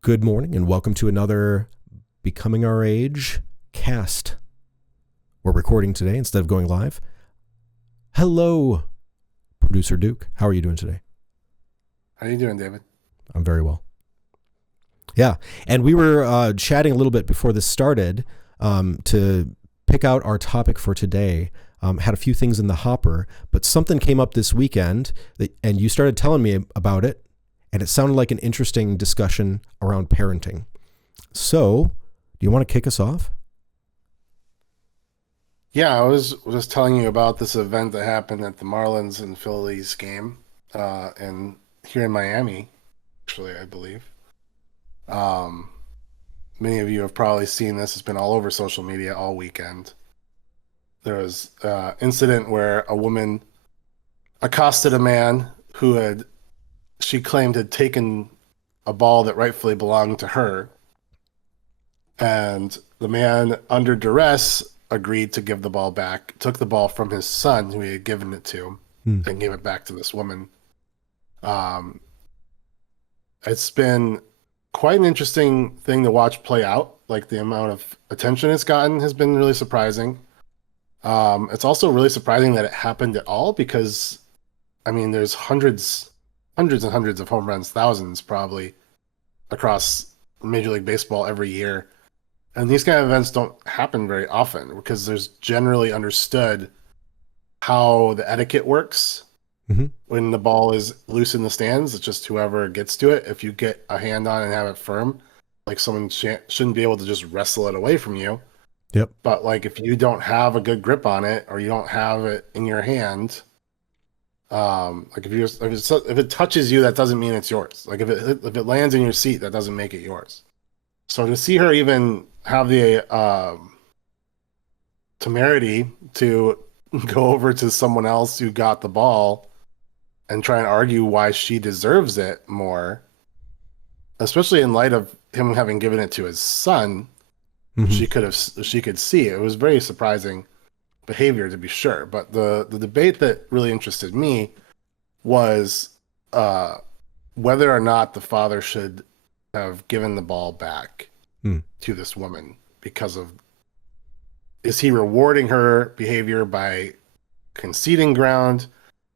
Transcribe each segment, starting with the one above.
Good morning and welcome to another Becoming Our Age cast. We're recording today instead of going live. Hello, producer Duke. How are you doing today? How are you doing, David? I'm very well. Yeah, and we were chatting a little bit before this started to pick out our topic for today. Had a few things in the hopper, but something came up this weekend and you started telling me about it. And it sounded like an interesting discussion around parenting. So, do you want to kick us off? Yeah, I was just telling you about this event that happened at the Marlins and Phillies game, and here in Miami, actually, I believe. Um, Many of you have probably seen this. It's been all over social media all weekend. There was an incident where a woman accosted a man she claimed had taken a ball that rightfully belonged to her. And the man, under duress, agreed to give the ball back, took the ball from his son, who he had given it to, and gave it back to this woman. Um, it's been quite an interesting thing to watch play out. Like, the amount of attention it's gotten has been really surprising. It's also really surprising that it happened at all because, I mean, there's hundreds and hundreds of home runs, thousands probably, across Major League Baseball every year. And these kind of events don't happen very often because there's generally understood how the etiquette works. When the ball is loose in the stands. It's just whoever gets to it. If you get a hand on it and have it firm, like, someone shouldn't be able to just wrestle it away from you. Yep. But, like, if you don't have a good grip on it or you don't have it in your hand, like, if it touches you, that doesn't mean it's yours. Like, if it lands in your seat, that doesn't make it yours. So to see her even have the temerity to go over to someone else who got the ball and try and argue why she deserves it more, especially in light of him having given it to his son, she could see it was very surprising behavior, to be sure. But the debate that really interested me was whether or not the father should have given the ball back to this woman, because of, is he rewarding her behavior by conceding ground?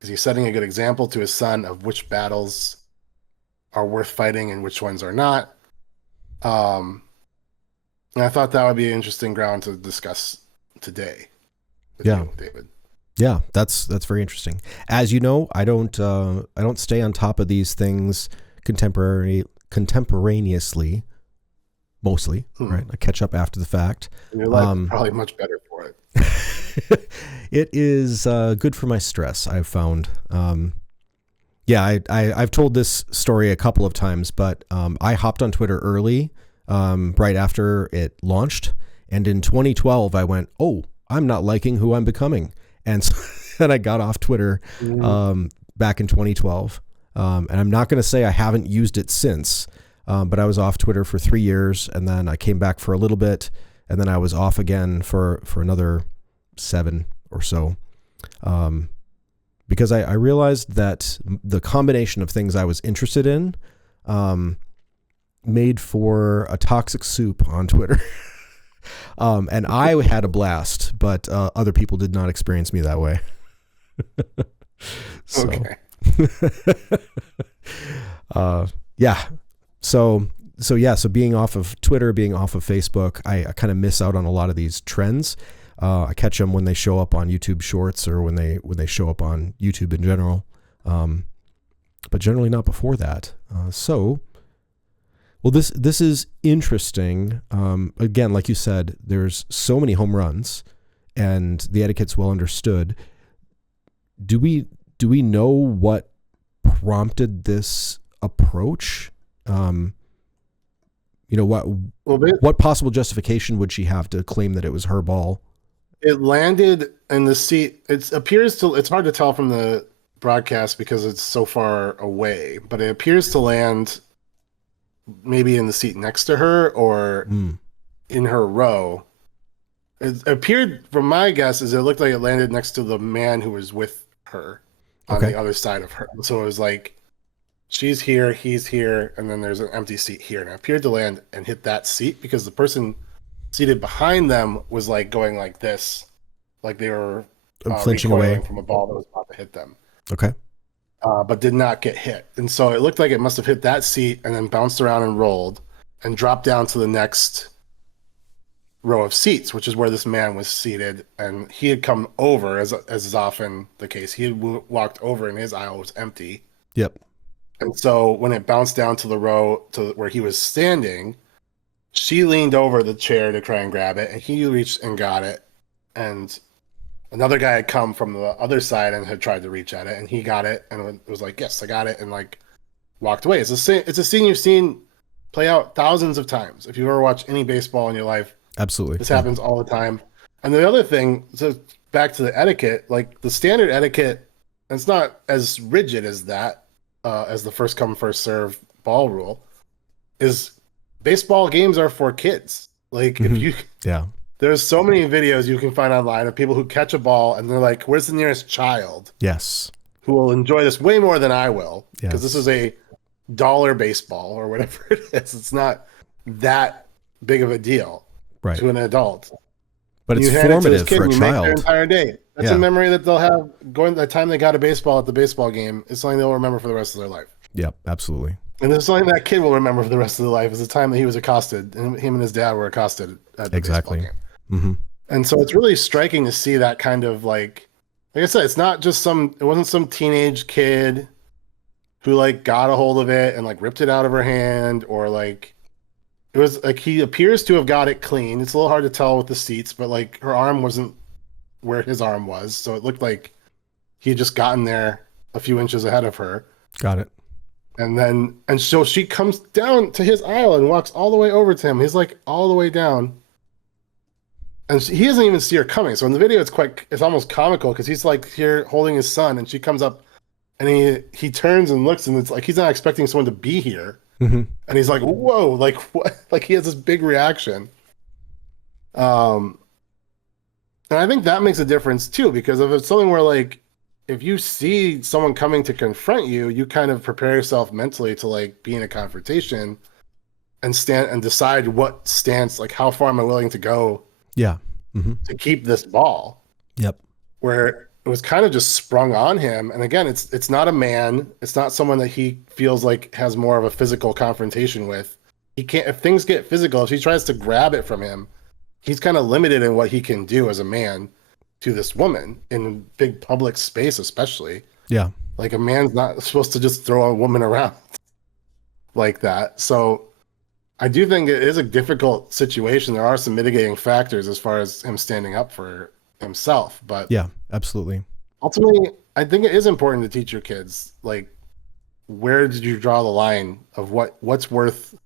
Is he setting a good example to his son of which battles are worth fighting and which ones are not? And I thought that would be an interesting ground to discuss today with you, David. Yeah, that's very interesting. As you know, I don't stay on top of these things contemporaneously. Mostly, right? I catch up after the fact. And your life is probably much better for it. It is good for my stress, I've found. I've told this story a couple of times, but I hopped on Twitter early, right after it launched. And in 2012, I went, oh, I'm not liking who I'm becoming. And so then I got off Twitter back in 2012. And I'm not going to say I haven't used it since. But I was off Twitter for 3 years, and then I came back for a little bit, and then I was off again for another 7 or so, because I realized that the combination of things I was interested in made for a toxic soup on Twitter. And I had a blast, but other people did not experience me that way. So, okay. Yeah. So being off of Twitter, being off of Facebook, I kind of miss out on a lot of these trends. I catch them when they show up on YouTube Shorts or when they show up on YouTube in general, but generally not before that. Well, this is interesting. Again, like you said, there's so many home runs, and the etiquette's well understood. Do we know what prompted this approach? What possible justification would she have to claim that it was her ball? It landed in the seat. It's hard to tell from the broadcast because it's so far away, but it appears to land maybe in the seat next to her or in her row. It appeared, from my guess, is it looked like it landed next to the man who was with her on the other side of her. So it was like she's here, he's here, and then there's an empty seat here. And I appeared to land and hit that seat because the person seated behind them was like going like this, like they were Flinching recoiling away from a ball that was about to hit them. Okay. But did not get hit. And so it looked like it must have hit that seat and then bounced around and rolled and dropped down to the next row of seats, which is where this man was seated. And he had come over, as is often the case. He had walked over and his aisle was empty. Yep. And so when it bounced down to the row to where he was standing, she leaned over the chair to try and grab it, and he reached and got it. And another guy had come from the other side and had tried to reach at it, and he got it and was like, "Yes, I got it," and like walked away. It's a scene you've seen play out thousands of times. If you've ever watched any baseball in your life, absolutely, this happens all the time. And the other thing, so back to the etiquette, like the standard etiquette, and it's not as rigid as that, as the first come first serve ball rule, is baseball games are for kids. Like if you there's so many videos you can find online of people who catch a ball and they're like, where's the nearest child? Yes. Who will enjoy this way more than I will. Because Yes. this is a dollar baseball or whatever it is. It's not that big of a deal to an adult. But it's formative for a child. Their entire day. That's a memory that they'll have going the time they got a baseball at the baseball game. It's something they'll remember for the rest of their life. Yep, absolutely. And it's something that kid will remember for the rest of their life is the time that he was accosted, and him and his dad were accosted at the baseball game. Mm-hmm. And so it's really striking to see that kind of like I said, it's not just it wasn't some teenage kid who like got a hold of it and like ripped it out of her hand, or like it was like he appears to have got it clean. It's a little hard to tell with the seats, but like her arm wasn't where his arm was. So it looked like he had just gotten there a few inches ahead of her. Got it. And so she comes down to his aisle and walks all the way over to him. He's like all the way down. And he doesn't even see her coming. So in the video, it's almost comical because he's like here holding his son, and she comes up, and he turns and looks, and it's like he's not expecting someone to be here. Mm-hmm. And he's like, "Whoa!" Like what? Like he has this big reaction. And I think that makes a difference too, because if it's something where like if you see someone coming to confront you, you kind of prepare yourself mentally to like be in a confrontation and stand and decide what stance, like how far am I willing to go. Yeah. Mm-hmm. To keep this ball. Yep. Where it was kind of just sprung on him. And again, it's not a man. It's not someone that he feels like has more of a physical confrontation with. He can't, if things get physical, if he tries to grab it from him, he's kind of limited in what he can do as a man to this woman in big public space, especially. Yeah. Like a man's not supposed to just throw a woman around like that. So I do think it is a difficult situation. There are some mitigating factors as far as him standing up for himself, but yeah, absolutely. Ultimately, I think it is important to teach your kids, like, where did you draw the line of what's worth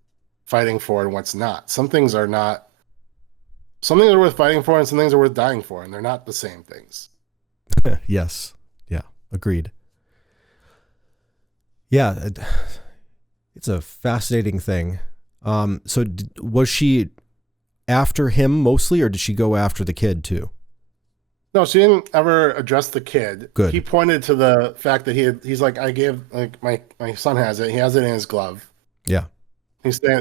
fighting for and what's not? Some things are worth fighting for, and some things are worth dying for, and they're not the same things. Yes. Yeah. Agreed. Yeah. It's a fascinating thing. So was she after him mostly, or did she go after the kid too? No, she didn't ever address the kid. Good. He pointed to the fact that he's like, I gave, like, my son has it. He has it in his glove. Yeah.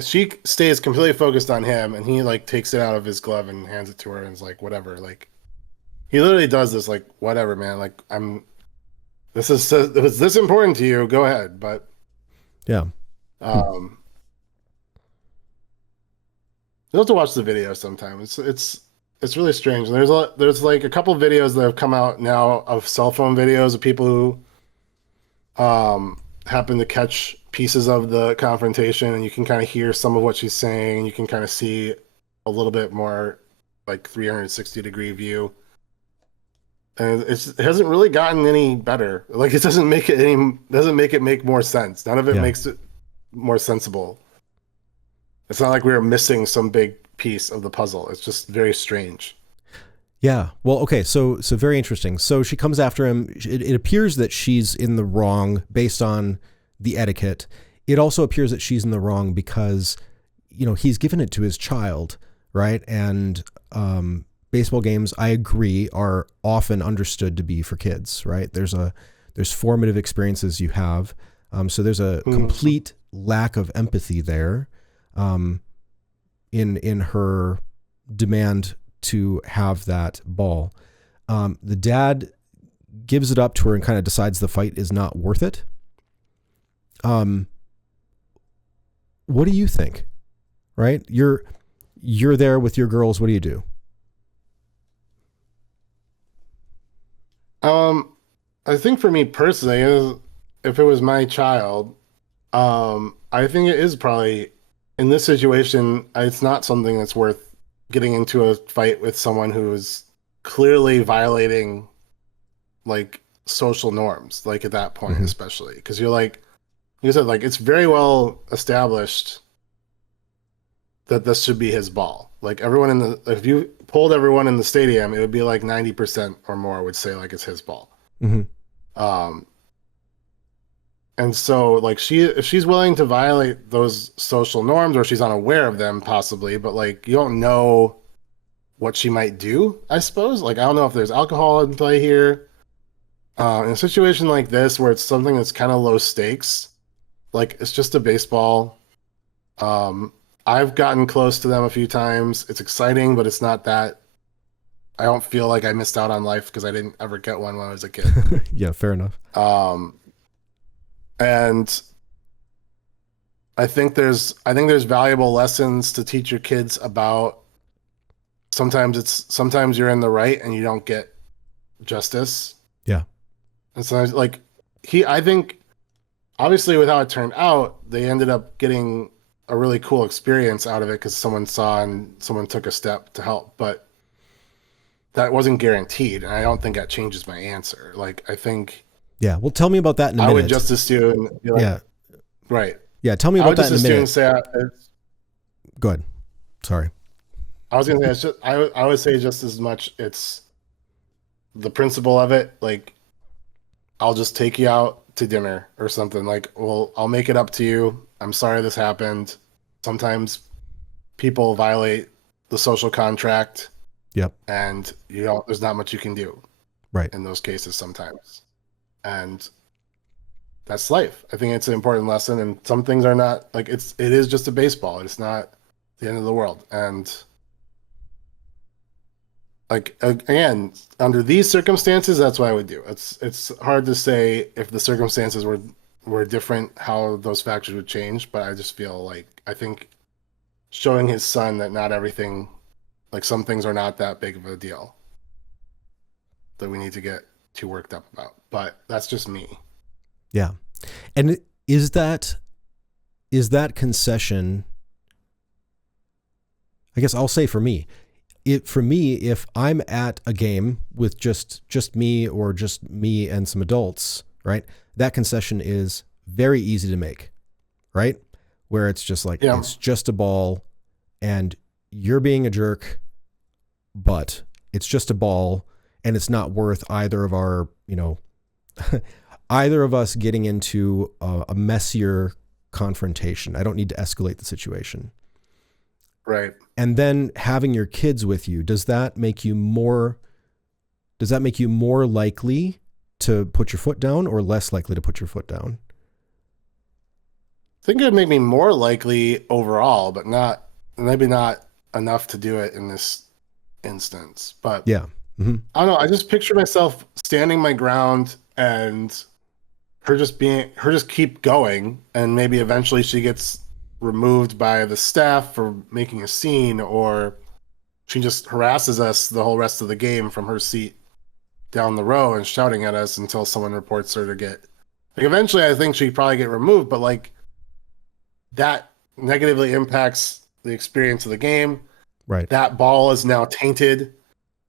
She stays completely focused on him, and he like takes it out of his glove and hands it to her and is like, whatever. Like, he literally does this, like, whatever, man. Like, if it's this important to you, go ahead. But yeah. You'll have to watch the video sometime. It's really strange. There's like a couple of videos that have come out now of cell phone videos of people who happen to catch pieces of the confrontation, and you can kind of hear some of what she's saying. You can kind of see a little bit more like 360-degree view. And it hasn't really gotten any better. Like, it doesn't make it make more sense. None of it makes it more sensible. It's not like we were missing some big piece of the puzzle. It's just very strange. Yeah. Well, okay. So very interesting. So she comes after him. It appears that she's in the wrong based on the etiquette. It also appears that she's in the wrong because, he's given it to his child, right? And baseball games, I agree, are often understood to be for kids, right? There's formative experiences you have. So there's a complete lack of empathy there, in her demand to have that ball. The dad gives it up to her and kind of decides the fight is not worth it. What do you think? Right? You're there with your girls. What do you do? I think for me personally, if it was my child, I think it is probably in this situation, it's not something that's worth getting into a fight with someone who is clearly violating like social norms, like at that point, especially because you're like you said, like it's very well established that this should be his ball. Like if you polled everyone in the stadium, it would be like 90% or more would say like it's his ball. And so like if she's willing to violate those social norms, or she's unaware of them possibly, but like you don't know what she might do, I suppose. Like I don't know if there's alcohol in play here. In a situation like this where it's something that's kind of low stakes, like it's just a baseball. I've gotten close to them a few times. It's exciting, but it's not that. I don't feel like I missed out on life because I didn't ever get one when I was a kid. Yeah, fair enough. And I think there's valuable lessons to teach your kids about. Sometimes you're in the right and you don't get justice. Yeah. And so like I think obviously with how it turned out, they ended up getting a really cool experience out of it because someone saw and someone took a step to help, but that wasn't guaranteed. And I don't think that changes my answer. Like, I think. Yeah. Well, tell me about that in a minute. I would just assume. Like, yeah. Right. Yeah. Tell me about that in a minute. Go ahead. Sorry. I was going to say, I would say just as much it's the principle of it. Like, I'll just take you out to dinner or something. Like, well, I'll make it up to you. I'm sorry this happened. Sometimes people violate the social contract. Yep. And there's not much you can do. Right. In those cases sometimes. And that's life. I think it's an important lesson, and some things are not like it is just a baseball. It's not the end of the world. And like again, under these circumstances, that's what I would do. It's hard to say if the circumstances were different, how those factors would change, but I just feel like I think showing his son that not everything, like some things are not that big of a deal that we need to get too worked up about. But that's just me. Yeah. And is that concession, I guess I'll say for me, if I'm at a game with just me or just me and some adults, right? That concession is very easy to make, right? Where it's just like, It's just a ball and you're being a jerk, but it's just a ball and it's not worth either of our, either of us getting into a messier confrontation. I don't need to escalate the situation. Right. And then having your kids with you, does that make you more likely to put your foot down or less likely to put your foot down? I think it would make me more likely overall, but maybe not enough to do it in this instance. But yeah. Mm-hmm. I don't know. I just picture myself standing my ground and her just keep going, and maybe eventually she gets removed by the staff for making a scene, or she just harasses us the whole rest of the game from her seat down the row and shouting at us until someone reports her to get. Like eventually, I think she'd probably get removed, but like that negatively impacts the experience of the game. Right. That ball is now tainted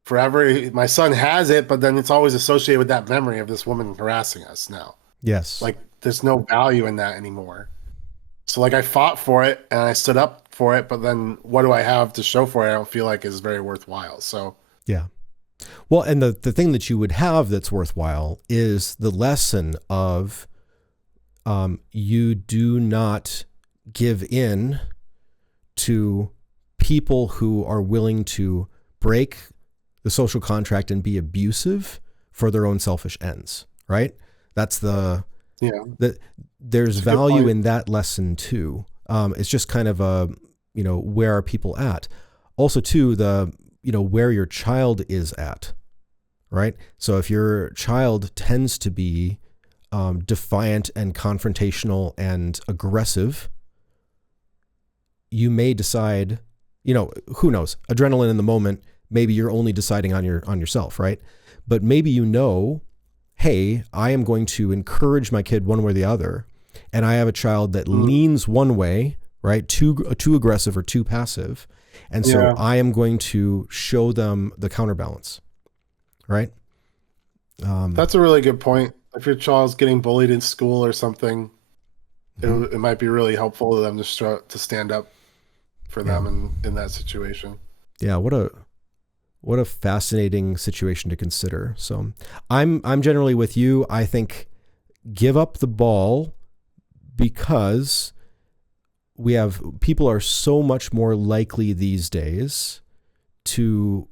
forever. My son has it, but then it's always associated with that memory of this woman harassing us now. Yes. Like there's no value in that anymore. So like I fought for it and I stood up for it, but then what do I have to show for it? I don't feel like is very worthwhile. So yeah. Well, and the thing that you would have that's worthwhile is the lesson of you do not give in to people who are willing to break the social contract and be abusive for their own selfish ends, right? That's the Yeah, That there's it's a good value point. in that lesson too. It's just kind of a, where are people at? Also too, where your child is at, right? So if your child tends to be defiant and confrontational and aggressive, you may decide, who knows, adrenaline in the moment, maybe you're only deciding on yourself, right? But maybe, hey, I am going to encourage my kid one way or the other, and I have a child that Mm, leans one way, right? Too aggressive or too passive. And so yeah, I am going to show them the counterbalance, right? Um, that's a really good point. If your child's getting bullied in school or something, mhm. it might be really helpful to them to stand up for Yeah. them in that situation. Yeah. What a fascinating situation to consider. So I'm generally with you. I think give up the ball, because people are so much more likely these days to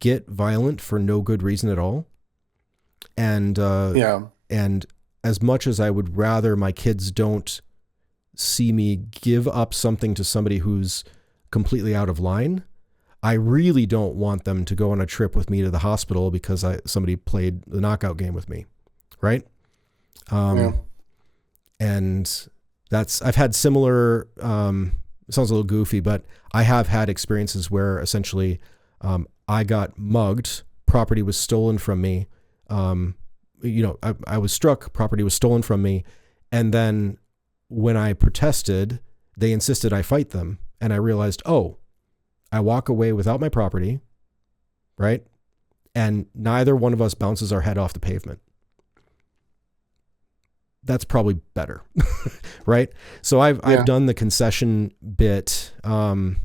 get violent for no good reason at all. And Yeah, and as much as I would rather my kids don't see me give up something to somebody who's completely out of line, I really don't want them to go on a trip with me to the hospital because somebody played the knockout game with me, right? yeah, Um, and I've had similar. It sounds a little goofy, but I have had experiences where essentially I got mugged, property was stolen from me. I was struck, property was stolen from me, and then when I protested, they insisted I fight them, and I realized, oh, I walk away without my property, right? And neither one of us bounces our head off the pavement. That's probably better, right? So I've yeah. done the concession bit, in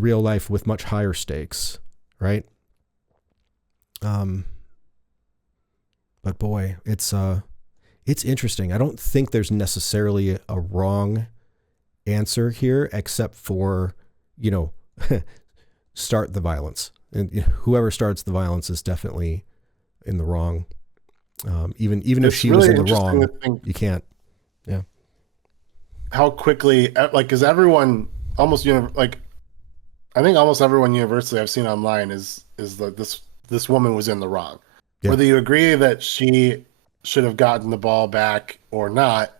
real life with much higher stakes, right? Um, but boy, it's interesting. I don't think there's necessarily a wrong answer here, except for, you know, start the violence, and whoever starts the violence is definitely in the wrong. Even if It's she was really in the interesting to wrong, think you can't. Yeah. how quickly, like, because everyone like I think almost everyone universally I've seen online is that this woman was in the wrong. Yeah. Whether you agree that she should have gotten the ball back or not,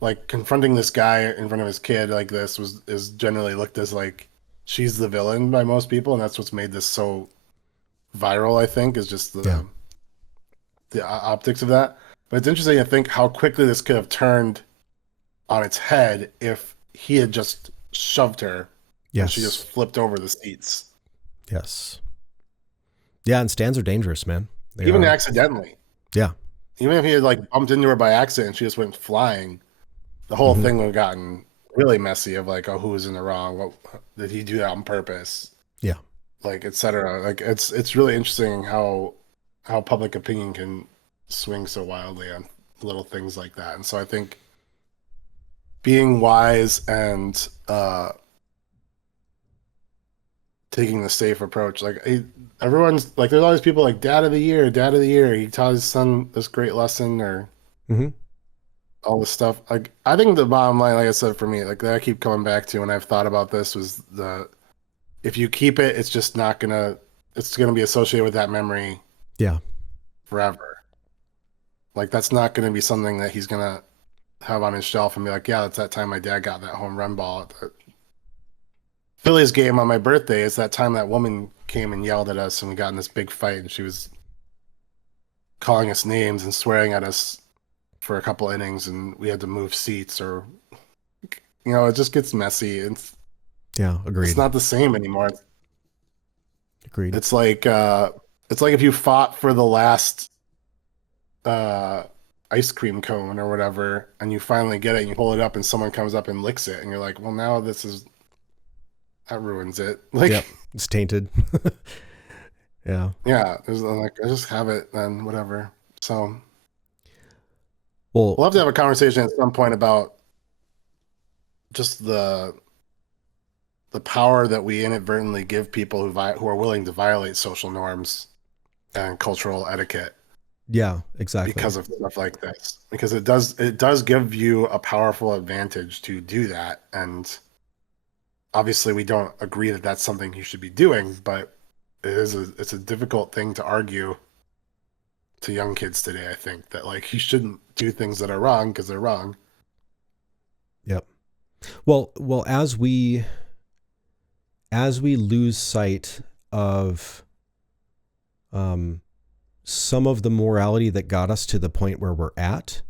like confronting this guy in front of his kid like this was is generally looked as like she's the villain by most people, and that's what's made this so viral. I think is just Yeah. the optics of that. But it's interesting to think how quickly this could have turned on its head if he had just shoved her and she just Yes. flipped over the seats, Yes. Yeah. And stands are dangerous, man. They even are. accidentally. Yeah. Even if he had like bumped into her by accident and she just went flying, the whole Hmm. thing would have gotten really messy of like, oh, who was in the wrong? What did he do that on purpose? Yeah. Like, etc. Like it's really interesting how public opinion can swing so wildly on little things like that. And so I think being wise and taking the safe approach. Everyone's like, there's all these people like dad of the year, dad of the year. He taught his son this great lesson or Hmm. all this stuff. Like, I think the bottom line, like I said, for me, like that I keep coming back to when I've thought about this was if you keep it, it's gonna be associated with that memory Yeah. forever. Like that's not gonna be something that he's gonna have on his shelf and be like, yeah, that's that time my dad got that home run ball at the Phillies game on my birthday. It's that time that woman came and yelled at us and we got in this big fight and she was calling us names and swearing at us for a couple innings and we had to move seats or it just gets messy. Yeah. It's Agreed. not the same anymore. Agreed. It's like if you fought for the last uh ice cream cone or whatever and you finally get it and you hold it up and someone comes up and licks it and you're like, well, now that ruins it. Like, Yep. It's tainted. Yeah. yeah, there's like I just have it then whatever. So Well, we'll have to have a conversation at some point about just the power that we inadvertently give people who are willing to violate social norms and cultural etiquette. Yeah, exactly. because of stuff like this. Because it does give you a powerful advantage to do that. And obviously we don't agree that that's something you should be doing, but it's a difficult thing to argue to young kids today. I think that like you shouldn't do things that are wrong because they're wrong. Yep. Well, as we lose sight of some of the morality that got us to the point where we're at,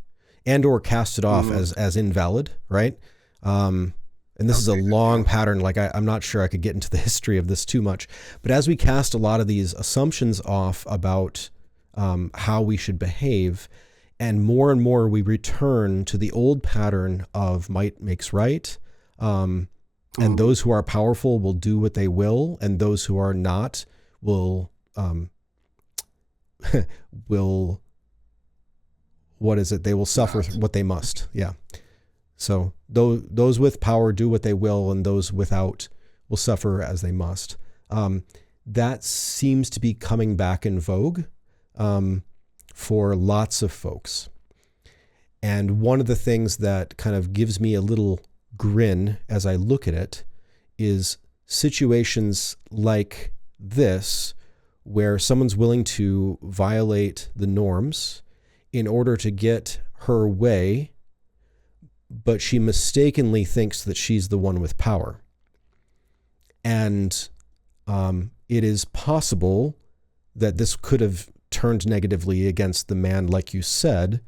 and or cast it off as invalid, right? And this is a long pattern. Like I'm not sure I could get into the history of this too much, but as we cast a lot of these assumptions off about how we should behave, and more we return to the old pattern of might makes right, and those who are powerful will do what they will, and those who are not will will, what is it? They will suffer what they must. Yeah. So those with power do what they will, and those without will suffer as they must. That seems to be coming back in vogue for lots of folks. And one of the things that kind of gives me a little grin as I look at it is situations like this, where someone's willing to violate the norms in order to get her way, but she mistakenly thinks that she's the one with power. And it is possible that this could have turned negatively against the man, like you said,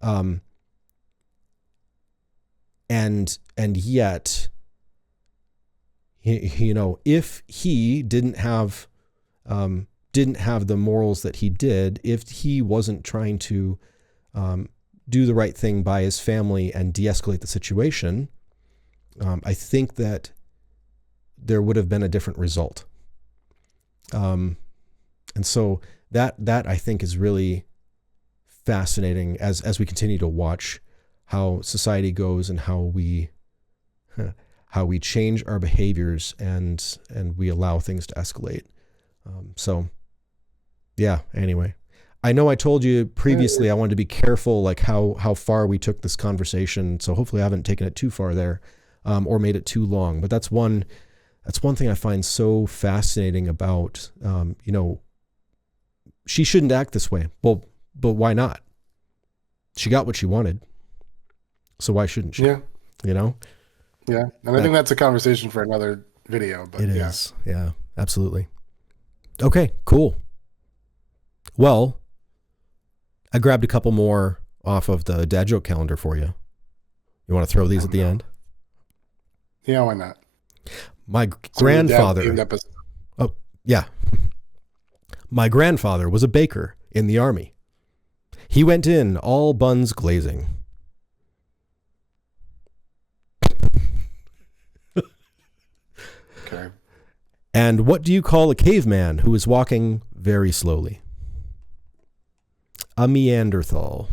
and yet, you know, if he didn't have the morals that he did, if he wasn't trying to do the right thing by his family and de-escalate the situation, I think that there would have been a different result. And so that I think is really fascinating as we continue to watch how society goes and how we change our behaviors and we allow things to escalate. So yeah, anyway, I know I told you previously I wanted to be careful, like how far we took this conversation. So hopefully I haven't taken it too far there, or made it too long, but that's one thing I find so fascinating about, you know, she shouldn't act this way. Well, but why not? She got what she wanted. So why shouldn't she? Yeah. You know? Yeah. And I think that's a conversation for another video, but it is. Yeah, absolutely. Okay, cool. Well, I grabbed a couple more off of the dad joke calendar for you. You want to throw these at the end? Yeah, why not? My grandfather. Oh, yeah. My grandfather was a baker in the army. He went in all buns glazing. Okay. And what do you call a caveman who is walking very slowly? A Neanderthal.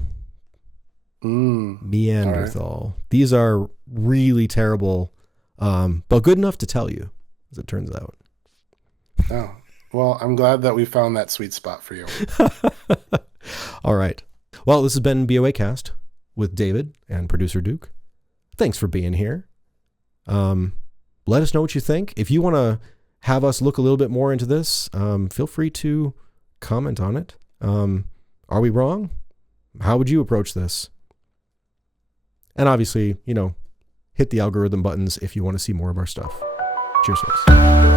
Neanderthal. Right. These are really terrible, but good enough to tell you, as it turns out. Oh, well, I'm glad that we found that sweet spot for you. All right. Well, this has been BOAcast with David and producer Duke. Thanks for being here. Let us know what you think. If you want to have us look a little bit more into this, feel free to comment on it. Are we wrong? How would you approach this? And obviously, you know, hit the algorithm buttons if you want to see more of our stuff. Cheers, folks.